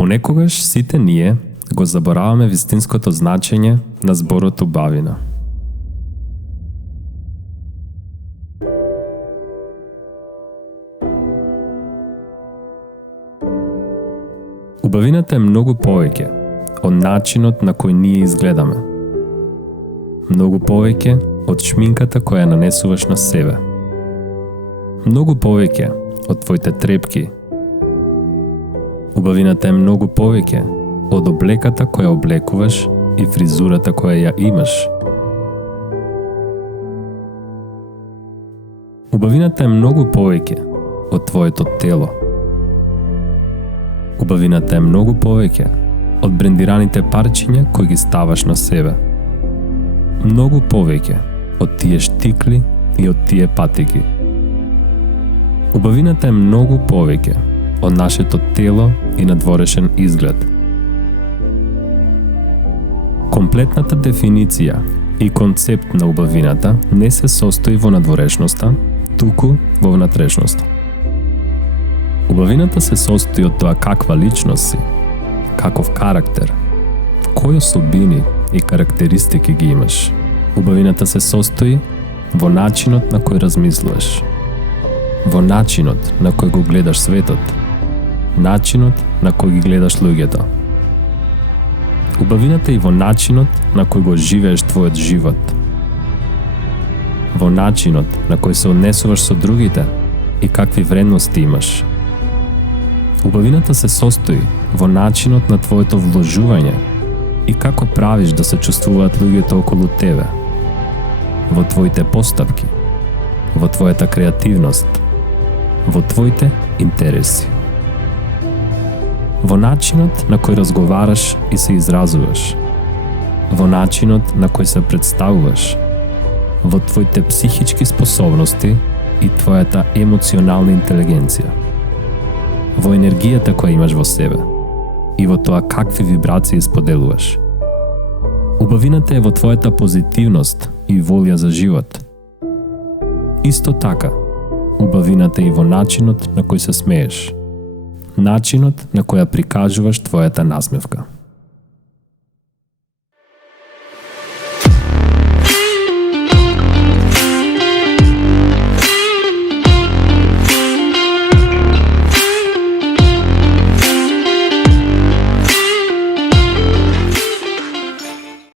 Понекогаш сите ние го забораваме вистинското значење на зборот убавина. Убавината е многу повеќе од начинот на кој ние изгледаме. Многу повеќе од шминката која нанесуваш на себе. Многу повеќе од твоите трепки. Убавината е многу повеќе од облеката која облекуваш и фризурата која ја имаш. Убавината е многу повеќе од твоето тело. Убавината е многу повеќе од брендираните парчиња кои ги ставаш на себе. Многу повеќе од тие штикли и од тие патики. Убавината е многу повеќе од нашето тело и надворешен изглед. Комплетната дефиниција и концепт на убавината не се состои во надворешноста, туку во внатрешноста. Убавината се состои од тоа каква личност си, каков карактер, кои особини и карактеристики ги имаш. Убавината се состои во начинот на кој размислуваш, во начинот на кој го гледаш светот, начинот на кој ги гледаш луѓето. Убавината е и во начинот на кој го живееш твојот живот, во начинот на кој се однесуваш со другите и какви вредности имаш. Убавината се состои во начинот на твоето вложување и како правиш да се чувствуваат луѓето околу тебе, во твоите постапки, во твојата креативност, во твоите интереси, во начинот на кој разговараш и се изразуваш, во начинот на кој се представуваш, во твоите психички способности и твојата емоционална интелигенција, во енергијата која имаш во себе и во тоа какви вибрации споделуваш. Убавината е во твојата позитивност и волја за живот. Исто така, убавината е и во начинот на кој се смееш, начинот на кој ја прикажуваш твојата насмевка.